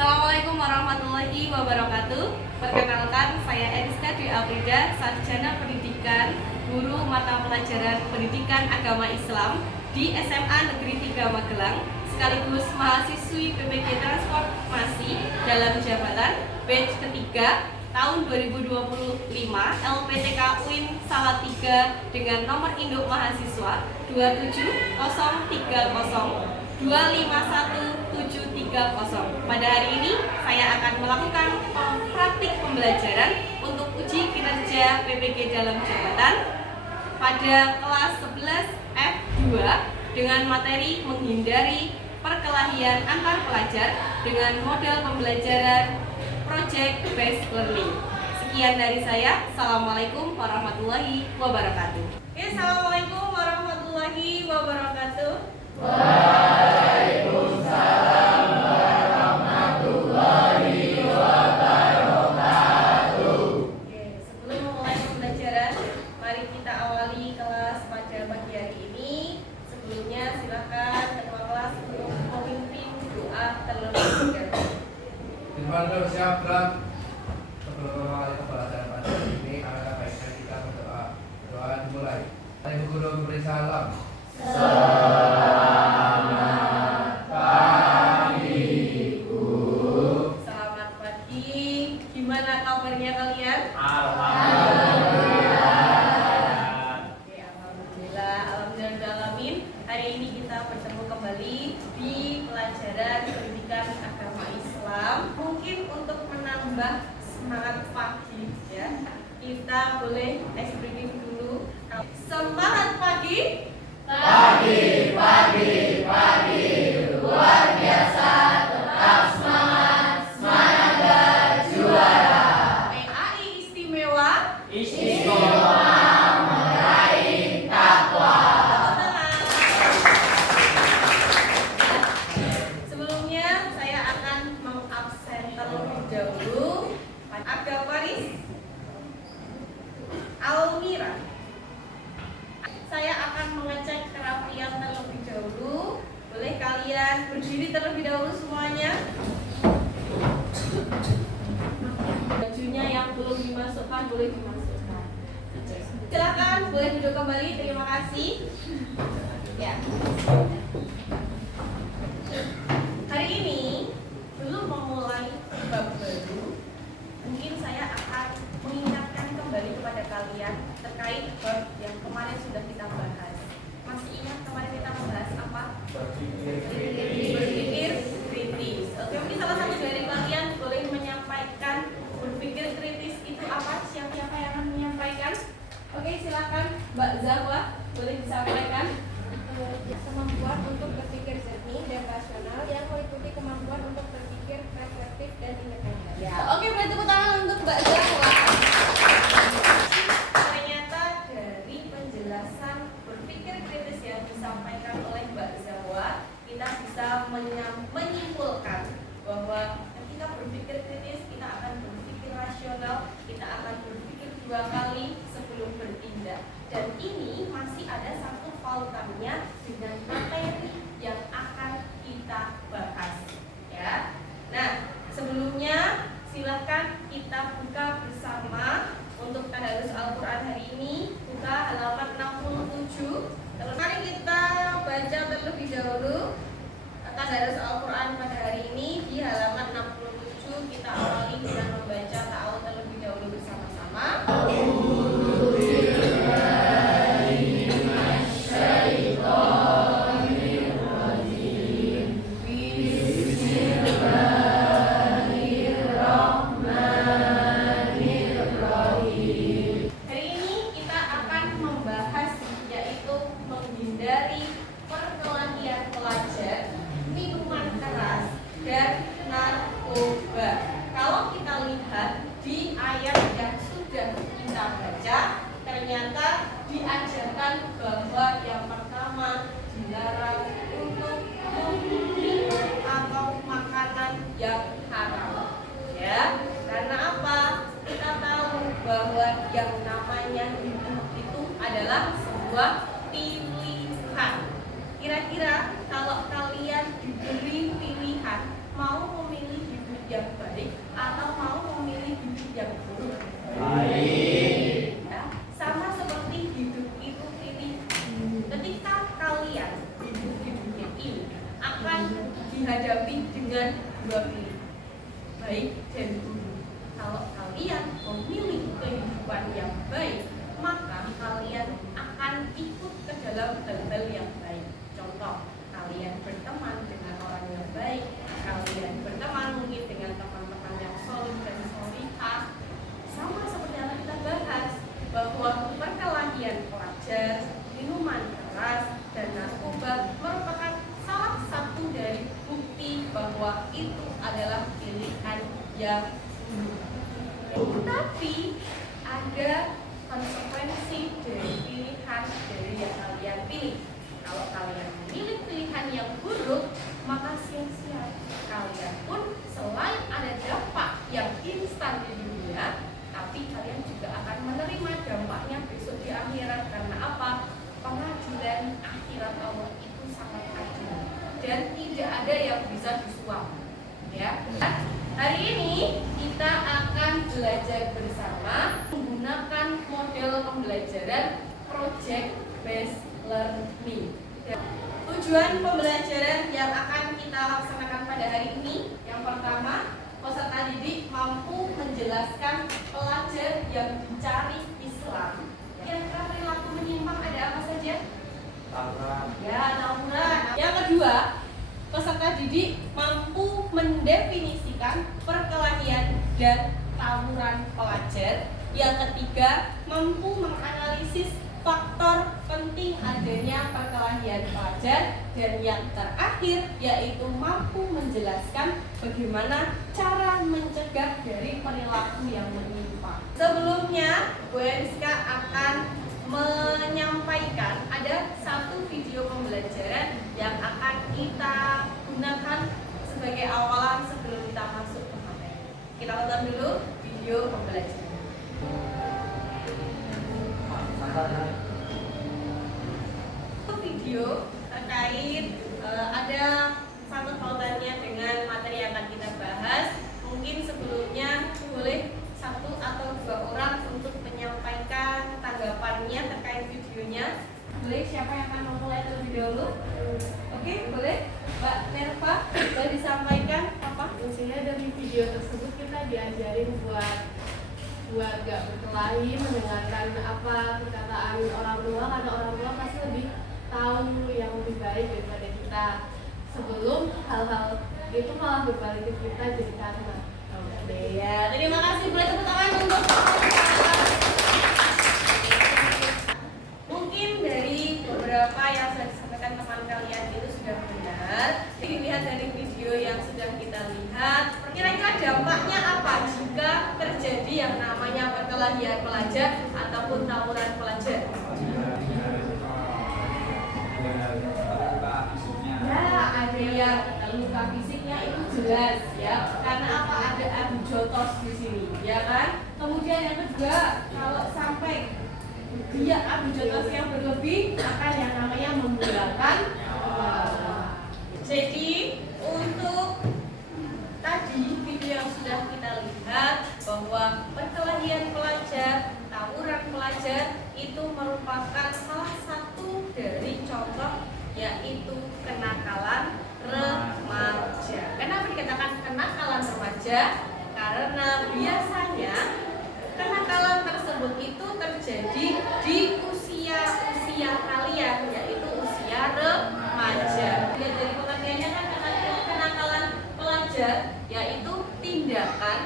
Assalamualaikum warahmatullahi wabarakatuh. Perkenalkan, saya Eriska Dwi Afrida, Sarjana Pendidikan, Guru Mata Pelajaran Pendidikan Agama Islam di SMA Negeri 3 Magelang, sekaligus mahasiswi PPG Transformasi dalam jabatan batch ketiga tahun 2025 LPTK UIN Salatiga dengan nomor induk mahasiswa 27030251730. Pada hari ini saya akan melakukan praktik pembelajaran untuk uji kinerja PPG dalam jabatan pada kelas 11 F2 dengan materi menghindari perkelahian antar pelajar dengan model pembelajaran Project Based Learning. Sekian dari saya. Assalamualaikum warahmatullahi wabarakatuh. Assalamualaikum warahmatullahi wabarakatuh. Waalaikumsalam warahmatullahi wabarakatuh. Sebelum memulai pembelajaran, mari kita awali kelas pada pagi hari ini. Sebelumnya silakan ketua kelas untuk memimpin doa terlebih dahulu. Bismillah, siap gerak. Sebelum memulai pembelajaran pada hari ini, alangkah baiknya kita berdoa. Doa dimulai. Ibu guru beri salam. Selamat pagi, Bu. Selamat pagi. Gimana kabarnya kalian? Alhamdulillah. Oke, alhamdulillah. Hari ini kita bertemu kembali di pelajaran pendidikan agama Islam. Mungkin untuk menambah semangat pagi ya, kita boleh ice breaking dulu. Semangat pagi. Pagi, luar biasa, tetap semangat, semangat juara. PAI istimewa. Istimewa meraih takwa. Sebelumnya saya akan mengabsen terlebih dahulu Aga Paris Almira. Saya akan mengecek kerapian terlebih dahulu. Boleh kalian berdiri terlebih dahulu semuanya. Bajunya yang belum dimasukkan boleh dimasukkan. Silakan, boleh duduk kembali. Terima kasih. Ya. Hari ini belum memulai bab baru, mungkin saya akan mengingatkan kembali kepada kalian terkait bab yang kemarin sudah kita bahas. Masih ingat kemarin kita membahas apa? Berpikir kritis. Oke, mungkin salah satu dari kalian boleh menyampaikan berpikir kritis itu apa? Siapa yang akan menyampaikan? Oke, silakan Mbak Zahwa, boleh disampaikan. Kemampuan untuk berpikir jernih dan rasional yang meliputi kemampuan untuk berpikir reflektif dan independen. Ya, oke, berarti tepuk tangan untuk Mbak Zahwa. Ternyata dari penjelasan berpikir kritis yang disampaikan oleh Mbak Zahwa, kita bisa menyimpulkan bahwa ketika berpikir kritis kita akan berpikir rasional, kita akan berpikir dua kali sebelum bertindak. Dan ini masih ada satu pautannya dengan materi yang akan kita bahas, ya. Nah, sebelumnya silakan kita buka bersama untuk tadarus Al-Quran hari ini. Buka halaman 67. Terus mari kita baca terlebih dahulu tadarus Al-Quran pada hari ini di halaman 67. Kita awali dengan membaca ta'awudz terlebih dahulu bersama-sama. Hari ini kita akan membahas yaitu menghindari perkelahian pelajar, minuman keras, dan narkoba. Kalau kita lihat di ayat yang sudah kita baca, ternyata diajarkan bahwa yang pertama dilarang untuk minum atau makanan yang haram. Ya, karena apa? Kita tahu bahwa yang namanya hidup itu adalah sebuah pilihan. Kira-kira kalau kalian diberi pilihan mau memilih hidup dua pilih, baik dan buruk. Kalau kalian memilih kehidupan yang baik, maka kalian akan ikut ke dalam hal-hal yang baik. Contoh, kalian berteman dengan orang yang baik, kalian berteman mungkin dengan teman-teman yang solid dan solihah. Sama seperti yang kita bahas, bahwa perkelahian pelajar, minuman keras, dan narkoba merupakan salah satu dari bukti bahwa itu adalah pilihan yang buruk. Tapi ada konsekuensi dari pilihan dari yang kalian pilih. Kalau kalian memilih pilihan yang buruk, maka sia-sia. Kalian pun selain ada dampak yang instan di dunia, tapi kalian juga akan menerima dampaknya besok di akhirat. Karena apa? Pengadilan akhirat Allah itu sangat adil dan tidak ada yang bisa disuap. Ya. Hari ini kita akan belajar bersama menggunakan model pembelajaran project based learning. Tujuan pembelajaran yang akan kita laksanakan pada hari ini, yang pertama, peserta didik mampu menjelaskan pelajar yang dicari Islam. Kira-kira perilaku menyimpang ada apa saja? Tawuran. Ya, tawuran. Yang kedua, peserta didik mampu mendefinisikan perkelahian dan tawuran pelajar. Yang ketiga, mampu menganalisis faktor penting adanya perkelahian pelajar. Dan yang terakhir, yaitu mampu menjelaskan bagaimana cara mencegah dari perilaku yang menyimpang. Sebelumnya, Bu Eriska akan menyampaikan ada satu video pembelajaran yang akan kita gunakan sebagai awalan sebelum kita masuk ke materi. Kita tonton dulu video pembelajaran. Video terkait ada satu pautannya dengan materi yang akan kita bahas. Mungkin sebelumnya boleh satu atau dua orang untuk menyampaikan tanggapannya terkait videonya. Boleh, siapa yang akan memulai terlebih dahulu? Oke, boleh. Mbak Nerva, boleh disampaikan apa? Intinya dari video tersebut kita diajarin buat gak berkelahi, mendengarkan apa perkataan orang tua, karena orang tua pasti lebih tahu yang lebih baik daripada kita. Sebelum hal-hal itu malah berbalik ke kita jadi karena. Oke, ya. Terima kasih. Boleh tepuk tangan untuk mungkin dari beberapa yang sudah disampaikan teman kalian itu sudah benar. Dilihat dari video yang sudah kita lihat, kira-kira dampaknya apa jika terjadi yang namanya perkelahian pelajar ataupun tawuran pelajar? Ya, ada yang luka fisiknya itu jelas ya. Karena apa? Ada adu jotos di sini, ya kan? Kemudian yang kedua, kalau sampai dia adu jotos yang berlebih, akan yang namanya membuahkan. Jadi untuk tadi video yang sudah kita lihat bahwa perkelahian pelajar, tawuran pelajar itu merupakan salah satu dari contoh, yaitu kenakalan remaja. Kenapa dikatakan kenakalan remaja? Karena biasanya kenakalan tersebut itu terjadi di usia kalian, yaitu usia remaja. Lihat dari pengertiannya kan kenakalan pelajar yaitu tindakan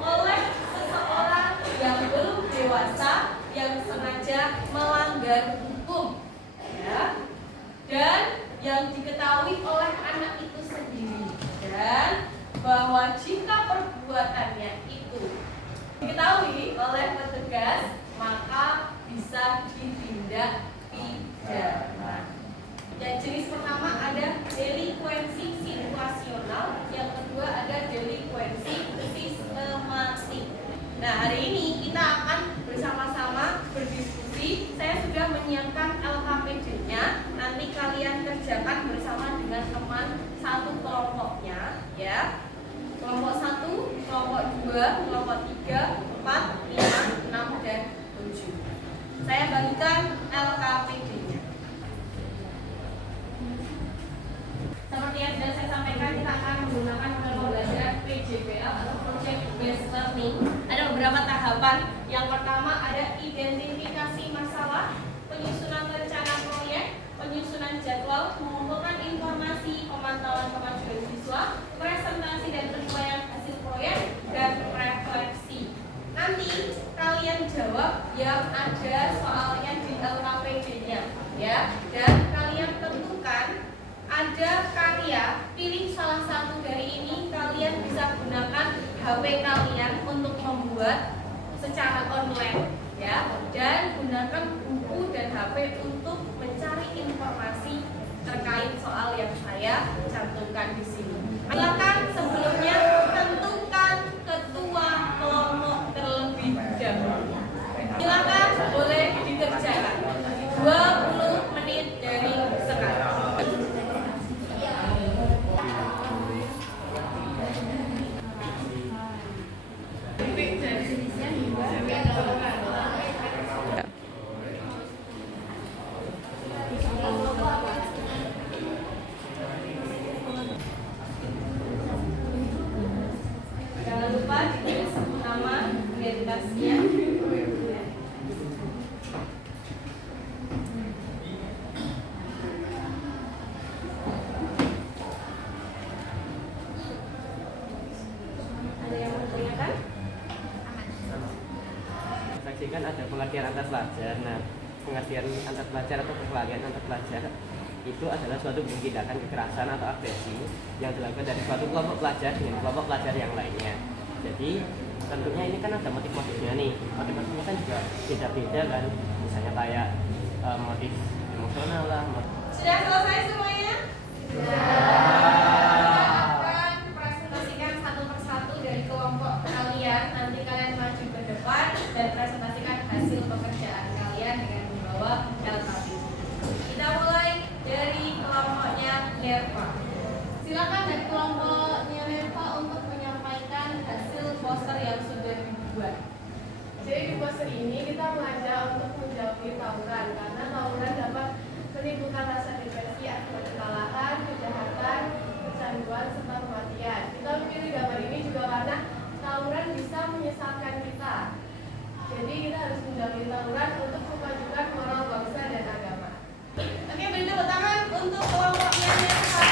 oleh seseorang yang belum dewasa yang sengaja melanggar hukum, ya, dan yang diketahui oleh anak itu sendiri, dan bahwa jika perbuatannya itu diketahui oleh petugas maka bisa ditindak pidana. Yang jenis pertama ada delinkuensi situasional, yang kedua ada delinkuensi sistematik. Nah, hari ini kita akan bersama-sama berdiskusi. Saya sudah menyiapkan LKPD-nya. Nanti kalian kerjakan bersama dengan teman satu kelompoknya, ya. Kelompok 1, kelompok 2, kelompok 3, 4, 5, 6, dan 7. Saya bagikan LKPD-nya. Seperti yang sudah saya sampaikan, kita akan menggunakan model pembelajaran 8. Yang pertama ada identifikasi masalah, penyusunan rencana proyek, penyusunan jadwal, mengumpulkan informasi, pemantauan kemajuan siswa, presentasi dan penilaian hasil proyek, dan refleksi. Nanti kalian jawab yang ada soalnya di LKPD-nya, ya. Dan kalian tentukan ada karya, pilih salah satu dari ini. Kalian bisa gunakan HP kalian untuk membuat secara online, ya. Dan gunakan buku dan HP untuk mencari informasi terkait soal yang saya cantumkan di sini. Silakan sebelumnya tentukan ketua kelompok terlebih dahulu. Silakan boleh dikerjakan. 20 menit dari sekarang. Jangan lupa ditulis nama identitasnya. Ada yang mau ditanyakan? Saksikan ada pengertian antar pelajar. Nah, pengertian antar pelajar atau perkelahian antar pelajar itu adalah suatu bentuk tindakan kekerasan atau agresi yang dilakukan dari suatu kelompok pelajar dengan kelompok pelajar yang lainnya. Jadi tentunya ini kan ada motif-motifnya nih. Motif-motifnya kan juga beda-beda kan. Misalnya kayak motif emosional lah. Sudah selesai semuanya? Sudah. Akan presentasikan satu persatu dari kelompok kalian. Nanti kalian maju ke depan dan presentasikan hasil pekerjaan kalian dengan membawa LKP. Kita mulai dari kelompoknya Nerva. Silakan dari kelompoknya Nerva untuk menyampaikan hasil poster yang sudah dibuat. Jadi di poster ini kita mengajak untuk menjauhi tawuran karena tawuran dapat menimbulkan rasa depresi akibat kekalahan, kejahatan, kecanduan, serta kematian. Kita memilih gambar ini juga karena tawuran bisa menyesalkan kita. Jadi kita harus menjauhi tawuran untuk memajukan moral bangsa dan agama. Oke, beri tepuk tangan untuk kelompoknya Nerva.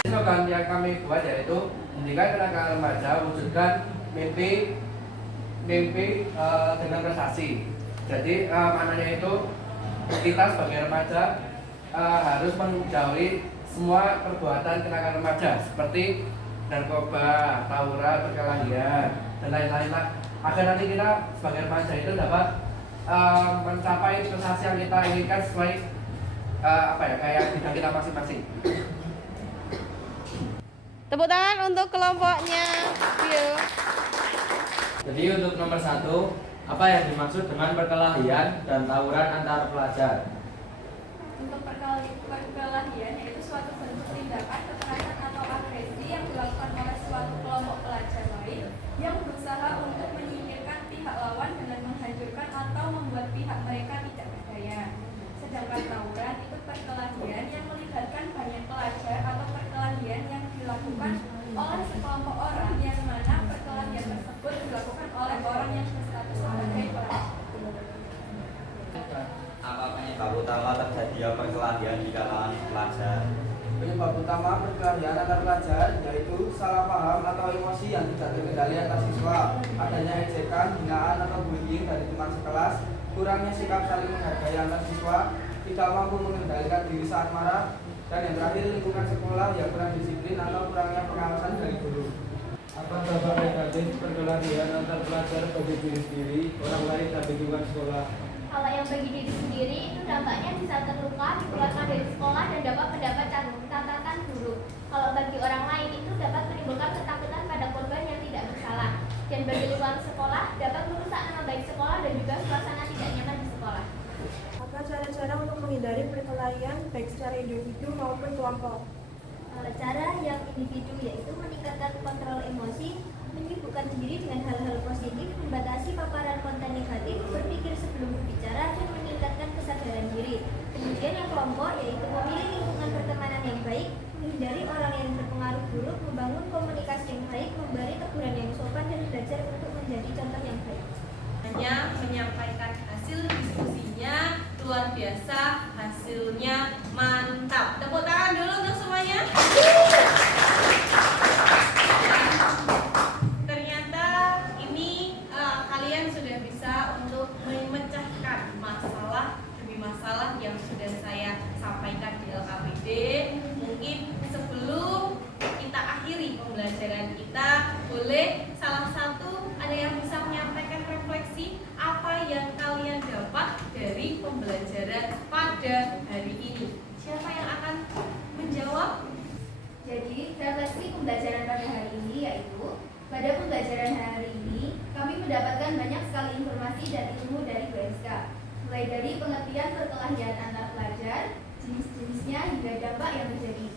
Slogan yang kami buat yaitu hentikan kenakalan remaja, wujudkan mimpi dengan prestasi. Jadi maknanya itu kita sebagai remaja harus menjauhi semua perbuatan kenakalan remaja seperti narkoba, tawuran, perkelahian dan lain-lain lah. Agar nanti kita sebagai remaja itu dapat mencapai prestasi yang kita inginkan sesuai kayak bidang kita masing-masing. Tepuk tangan untuk kelompoknya Bill. Jadi untuk nomor 1, apa yang dimaksud dengan perkelahian dan tawuran antar pelajar? Untuk perkelahian yaitu suatu bentuk tindakan kekerasan atau agresi yang dilakukan oleh suatu kelompok pelajar lain yang berusaha untuk menyingkirkan pihak lawan dengan menghancurkan atau membuat pihak mereka tidak berdaya. Sedangkan tawuran itu perkelahian yang melibatkan banyak pelajar atau perkelahian yang dilakukan oleh sekelompok orang yang mana perkelahian tersebut dilakukan oleh orang yang berstatus sebagai pelajar. Apa penyebab utama terjadinya perkelahian di kalangan pelajar? Penyebab utama perkelahian antar pelajar yaitu salah paham atau emosi yang tidak terkendali atas siswa, adanya ejekan, hinaan atau bullying dari teman sekelas, kurangnya sikap saling menghargai antar siswa, tidak mampu mengendalikan diri saat marah, dan yang terakhir lingkungan sekolah yang kurang disiplin atau kurangnya pengawasan dari guru. Apa dampak negatif perkelahian antar pelajar bagi diri sendiri, orang lain, dan lingkungan sekolah? Kalau yang bagi diri sendiri itu dampaknya bisa terluka, dikeluarkan dari sekolah dan dapat mendapat catatan buruk. Kalau bagi orang lain itu dapat menimbulkan ketakutan pada korban yang tidak bersalah. Dan bagi lingkungan sekolah dapat merusak nama baik sekolah dan juga suasana tidak nyaman di sekolah. Apa cara-cara untuk menghindari perkelahian baik secara individu maupun kelompok? Cara yang individu yaitu meningkatkan kontrol emosi, menyibukkan diri dengan hal-hal positif, membatasi paparan konten negatif, berpikir sebelum berbicara, dan meningkatkan kesadaran diri. Kemudian yang kelompok yaitu memilih lingkungan pertemanan yang baik, menghindari orang yang berpengaruh buruk, membangun komunikasi yang baik, memberi teguran yang sopan, dan belajar untuk menjadi contoh yang baik. kita boleh salah satu ada yang bisa menyampaikan refleksi apa yang kalian dapat dari pembelajaran pada hari ini. Siapa yang akan menjawab? Jadi, refleksi pembelajaran pada hari ini yaitu pada pembelajaran hari ini kami mendapatkan banyak sekali informasi dan ilmu dari BSK, mulai dari pengertian perkelahian antar pelajar, jenis-jenisnya hingga dampak yang terjadi.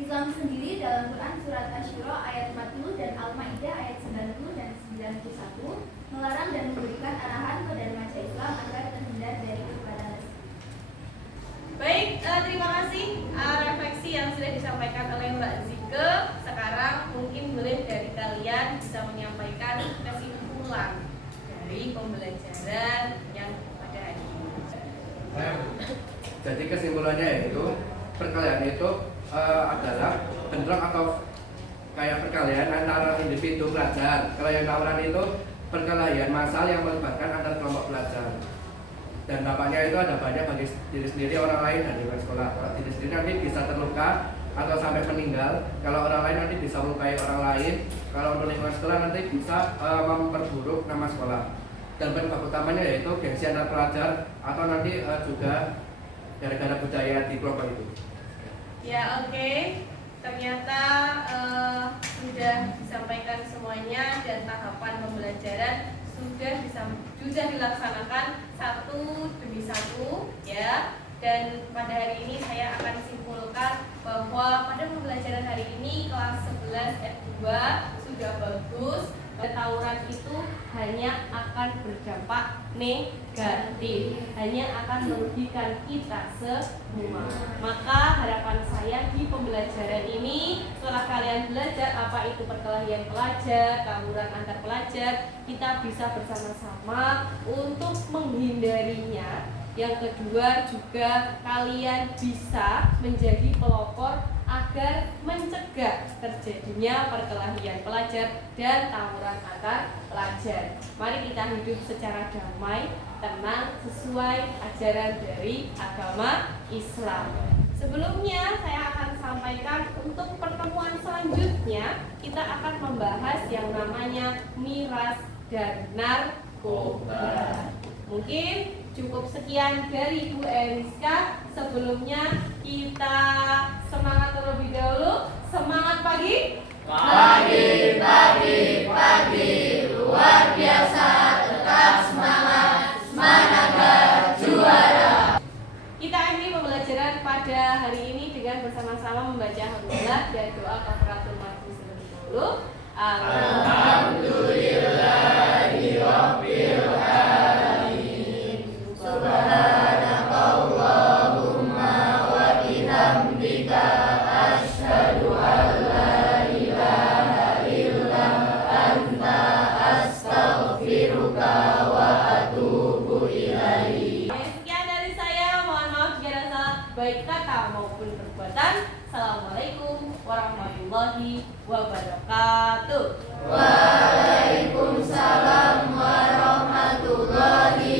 Islam sendiri dalam Quran surat Asy-Syura ayat 40 dan Al-Maidah ayat 90 dan 91 melarang dan memberikan arahan kepada remaja Islam agar terhindar dari perbuatan. Baik, terima kasih refleksi yang sudah disampaikan oleh Mbak Zike. Sekarang mungkin boleh dari kalian bisa menyampaikan kesimpulan dari pembelajaran yang pada hari ini. Jadi kesimpulannya yaitu perkelahian itu adalah bentrok atau kayak perkelahian antara individu pelajar. Kalau yang tawuran itu perkelahian massal yang melibatkan antar kelompok pelajar. Dan dampaknya itu ada banyak bagi diri sendiri, orang lain, dan lingkungan sekolah. Kalau diri sendiri nanti bisa terluka atau sampai meninggal. Kalau orang lain nanti bisa melukai orang lain. Kalau untuk lingkungan sekolah nanti bisa memperburuk nama sekolah. Dan penyebab utamanya yaitu gengsi antar pelajar atau nanti juga gara-gara budaya di kelompok itu. Ya, oke. Ternyata sudah disampaikan semuanya dan tahapan pembelajaran sudah dilaksanakan satu demi satu, ya. Dan pada hari ini saya akan simpulkan bahwa pada pembelajaran hari ini kelas 11 F2 sudah bagus. Tawuran itu hanya akan berdampak negatif, hanya akan merugikan kita semua. Maka harapan saya di pembelajaran ini, setelah kalian belajar apa itu perkelahian pelajar, tawuran antar pelajar, kita bisa bersama-sama untuk menghindarinya. Yang kedua juga kalian bisa menjadi pelopor agar mencegah terjadinya perkelahian pelajar dan tawuran antar pelajar. Mari kita hidup secara damai, tenang, sesuai ajaran dari agama Islam. Sebelumnya saya akan sampaikan untuk pertemuan selanjutnya kita akan membahas yang namanya miras dan narkoba. Mungkin cukup sekian dari Bu Eriska. Sebelumnya kita semangat terlebih dahulu. Semangat pagi. Pagi, luar biasa. Tetap semangat, juara. Kita akhiri pembelajaran pada hari ini dengan bersama-sama membaca hamdalah dan doa kafaratul majlis terlebih dahulu. Alhamdulillahirabbil alamin. Subhanakallahumma wa bihamdika asyhadu an la ilaha illa anta astaghfiruka wa atubu ilaik. Sekian dari saya, mohon maaf jika ada salah baik kata maupun perbuatan. Assalamualaikum warahmatullahi wabarakatuh. Waalaikumsalam warahmatullahi